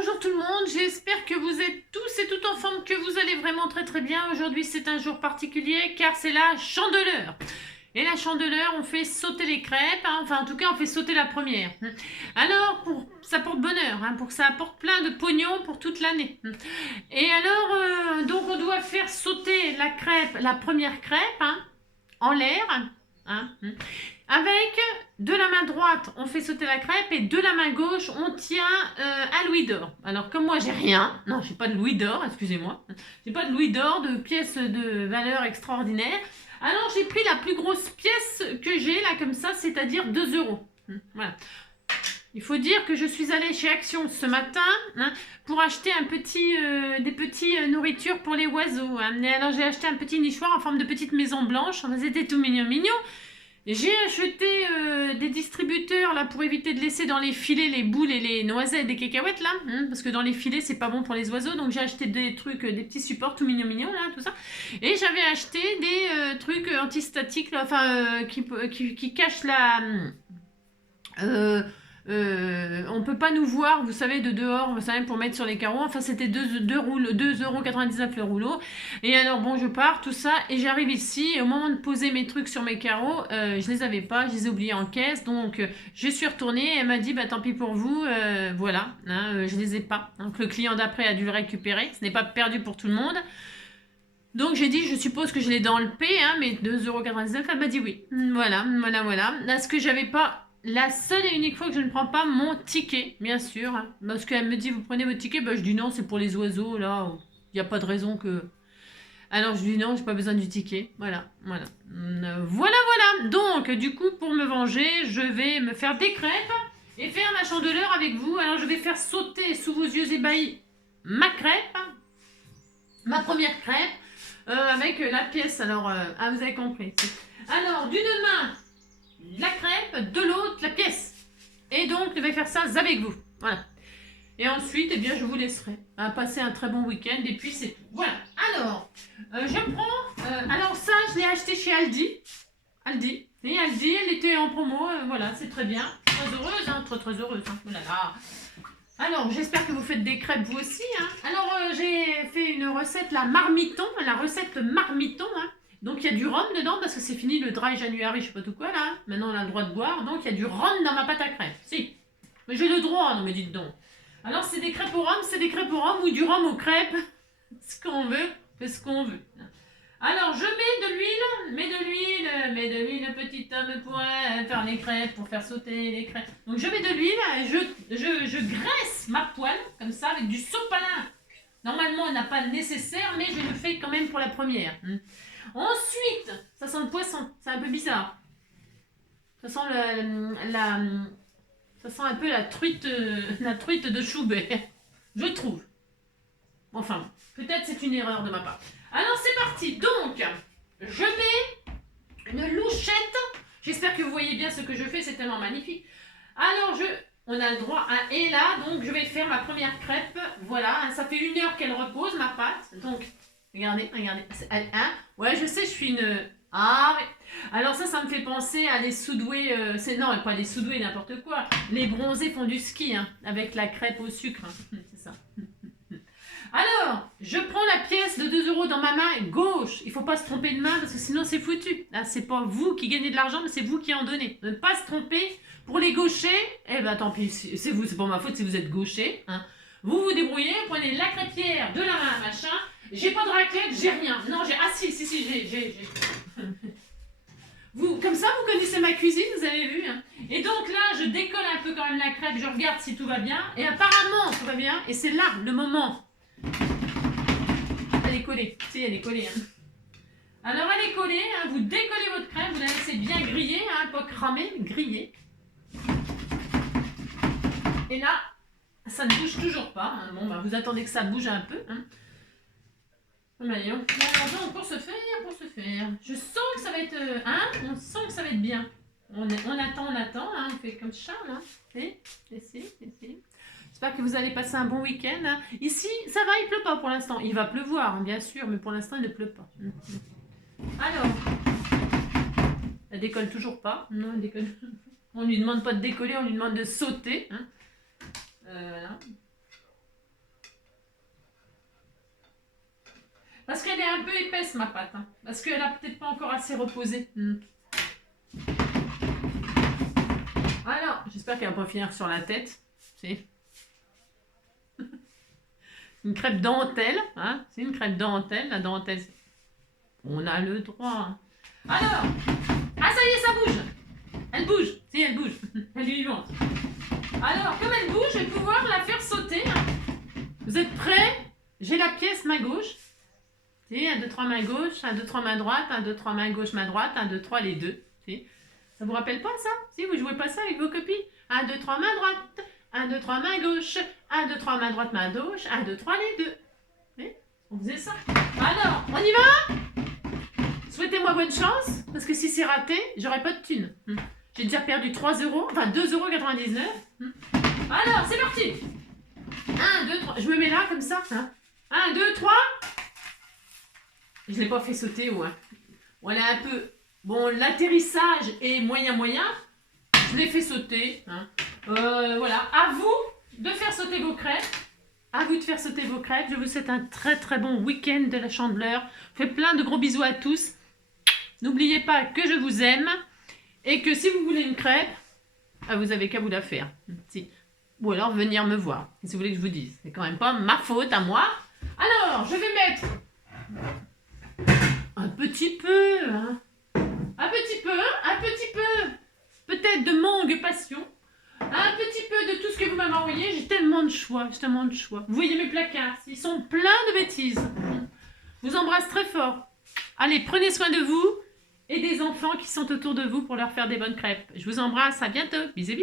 bonjour tout le monde, j'espère que vous êtes tous et toutes en forme, que vous allez vraiment très très bien. Aujourd'hui c'est un jour particulier car c'est la Chandeleur. Et la Chandeleur, on fait sauter les crêpes, hein. Enfin en tout cas on fait sauter la première. Alors ça porte bonheur, hein, pour que ça apporte plein de pognon pour toute l'année. Et alors donc on doit faire sauter la crêpe, la première crêpe, hein, en l'air, hein. Avec de la main droite, on fait sauter la crêpe et de la main gauche, on tient un louis d'or. Alors comme moi, j'ai rien. Non, j'ai pas de louis d'or, excusez-moi. J'ai pas de louis d'or, de pièces de valeur extraordinaire. Alors j'ai pris la plus grosse pièce que j'ai là comme ça, c'est-à-dire 2 euros. Voilà. Il faut dire que je suis allée chez Action ce matin, hein, pour acheter des petits nourritures pour les oiseaux. Hein. Et alors j'ai acheté un petit nichoir en forme de petite maison blanche. Enfin, c'était tout mignon mignon. J'ai acheté des distributeurs là pour éviter de laisser dans les filets les boules et les noisettes des cacahuètes là, hein, parce que dans les filets c'est pas bon pour les oiseaux, donc j'ai acheté des trucs, des petits supports tout mignons là, tout ça. Et j'avais acheté des trucs antistatiques là, enfin qui cachent la... on peut pas nous voir, vous savez, de dehors, vous savez, pour mettre sur les carreaux. Enfin, c'était 2,99 € le rouleau. Et alors, bon, je pars, tout ça, et j'arrive ici, et au moment de poser mes trucs sur mes carreaux, je les avais pas, je les ai oubliés en caisse, donc je suis retournée, et elle m'a dit, bah tant pis pour vous, voilà, hein, je les ai pas. Donc le client d'après a dû le récupérer, ce n'est pas perdu pour tout le monde. Donc j'ai dit, je suppose que je l'ai dans le P, hein, mais 2,99 €, elle m'a dit oui. Voilà. Là, ce que j'avais pas... La seule et unique fois que je ne prends pas mon ticket, bien sûr, hein, parce qu'elle me dit, vous prenez votre ticket, bah, je dis non, c'est pour les oiseaux, là, il n'y a pas de raison que... Alors je dis non, j'ai pas besoin du ticket, voilà. Voilà. Donc, du coup, pour me venger, je vais me faire des crêpes et faire la Chandeleur avec vous. Alors je vais faire sauter sous vos yeux ébahis ma crêpe, ma première crêpe, avec la pièce, alors, vous avez compris. Alors, d'une main... la crêpe, de l'autre la pièce. Et donc je vais faire ça avec vous. Voilà. Et ensuite, eh bien, je vous laisserai passer un très bon week-end. Et puis c'est tout. Voilà. Alors, je prends. Alors ça, je l'ai acheté chez Aldi. Et Aldi, elle était en promo. Voilà, c'est très bien. Très heureuse, hein. Très heureuse. Hein. Oh là là. Alors, j'espère que vous faites des crêpes vous aussi. Hein. Alors, j'ai fait une recette, la recette marmiton. Hein. Donc il y a du rhum dedans parce que c'est fini le dry January, je sais pas tout quoi là. Maintenant on a le droit de boire, donc il y a du rhum dans ma pâte à crêpes. Si, mais j'ai le droit, non mais dites donc. Alors c'est des crêpes au rhum, ou du rhum aux crêpes. Ce qu'on veut, fait ce qu'on veut. Alors je mets de l'huile, petit homme pour faire les crêpes, pour faire sauter les crêpes. Donc je mets de l'huile, je graisse ma poêle comme ça avec du sopalin. Normalement on n'a pas le nécessaire, mais je le fais quand même pour la première. Ensuite, ça sent le poisson, c'est un peu bizarre. Ça sent ça sent un peu la truite de Choubert, je trouve. Enfin, peut-être c'est une erreur de ma part. Alors c'est parti. Donc, je mets une louchette. J'espère que vous voyez bien ce que je fais, c'est tellement magnifique. Alors on a le droit à... Et là, donc je vais faire ma première crêpe. Voilà, ça fait 1 heure qu'elle repose ma pâte. Donc regardez. Hein, ouais, je sais, je suis une... Ah, ouais. Alors ça me fait penser à les soudoués... Non, pas les soudoués, n'importe quoi. Les bronzés font du ski, hein, avec la crêpe au sucre. Hein. C'est ça. Alors, je prends la pièce de 2 € dans ma main gauche. Il ne faut pas se tromper de main parce que sinon c'est foutu. Là, c'est pas vous qui gagnez de l'argent, mais c'est vous qui en donnez. Ne pas se tromper. Pour les gauchers, eh ben tant pis, c'est vous, c'est pas ma faute si vous êtes gaucher. Hein. Vous vous débrouillez, prenez la crêpière de la main, machin. J'ai pas de raclette, j'ai rien. Non, j'ai... Ah si, j'ai. Comme ça, vous connaissez ma cuisine, vous avez vu. Hein. Et donc là, je décolle un peu quand même la crêpe, je regarde si tout va bien. Et apparemment, tout va bien. Et c'est là, le moment. Elle est collée. Si, elle est collée. Hein. Alors, elle est collée. Hein. Vous décollez votre crêpe, vous la laissez bien griller, hein, pas cramer, griller. Et là, ça ne bouge toujours pas. Hein. Bon, bah, vous attendez que ça bouge un peu. Hein. Alors, donc, pour se faire. Je sens que ça va être... on sent que ça va être bien. On attend. Hein. On fait comme ça, là. Ici. J'espère que vous allez passer un bon week-end. Hein. Ici, ça va, il pleut pas pour l'instant. Il va pleuvoir, hein, bien sûr, mais pour l'instant, il ne pleut pas. Alors, elle décolle toujours pas. Non, elle décolle. On lui demande pas de décoller, on lui demande de sauter. Hein. Voilà. un peu épaisse ma pâte, hein, parce qu'elle a peut-être pas encore assez reposé. Alors, j'espère qu'elle va pas finir sur la tête. C'est une crêpe dentelle, hein. C'est une crêpe dentelle. La dentelle, on a le droit. Hein. Alors, ah ça y est, ça bouge. Elle bouge. Si, elle bouge. Elle est vivante. Alors, comme elle bouge, je vais pouvoir la faire sauter. Hein. Vous êtes prêts? J'ai la pièce main gauche. Si, 1, 2, 3 main gauche, 1, 2, 3 main droite, 1, 2, 3 main gauche, main droite, 1, 2, 3 les deux. Si. Ça vous rappelle pas ça? Si, vous jouez pas ça avec vos copines? 1, 2, 3 main droite, 1, 2, 3 main gauche, 1, 2, 3 main droite, main gauche, 1, 2, 3 les deux. Si. On faisait ça. Alors, on y va? Souhaitez-moi bonne chance, parce que si c'est raté, j'aurai pas de thune. J'ai déjà perdu 3 euros, enfin 2,99 €. Alors, c'est parti. 1, 2, 3. Je me mets là, comme ça. 1, 2, 3. Je ne l'ai pas fait sauter, ouais. Bon, elle est un peu... Bon, l'atterrissage est moyen. Je l'ai fait sauter. Voilà. À vous de faire sauter vos crêpes. À vous de faire sauter vos crêpes. Je vous souhaite un très bon week-end de la Chandeleur. Je fais plein de gros bisous à tous. N'oubliez pas que je vous aime. Et que si vous voulez une crêpe, vous avez qu'à vous la faire. Si. Ou alors venir me voir. Si vous voulez que je vous dise. C'est quand même pas ma faute à moi. Alors, je vais mettre un petit peu. Un petit peu. Peut-être de mangue passion. Un petit peu de tout ce que vous m'avez envoyé. J'ai tellement de choix. Vous voyez mes placards. Ils sont pleins de bêtises. Je vous embrasse très fort. Allez, prenez soin de vous et des enfants qui sont autour de vous pour leur faire des bonnes crêpes. Je vous embrasse. À bientôt. Bisous.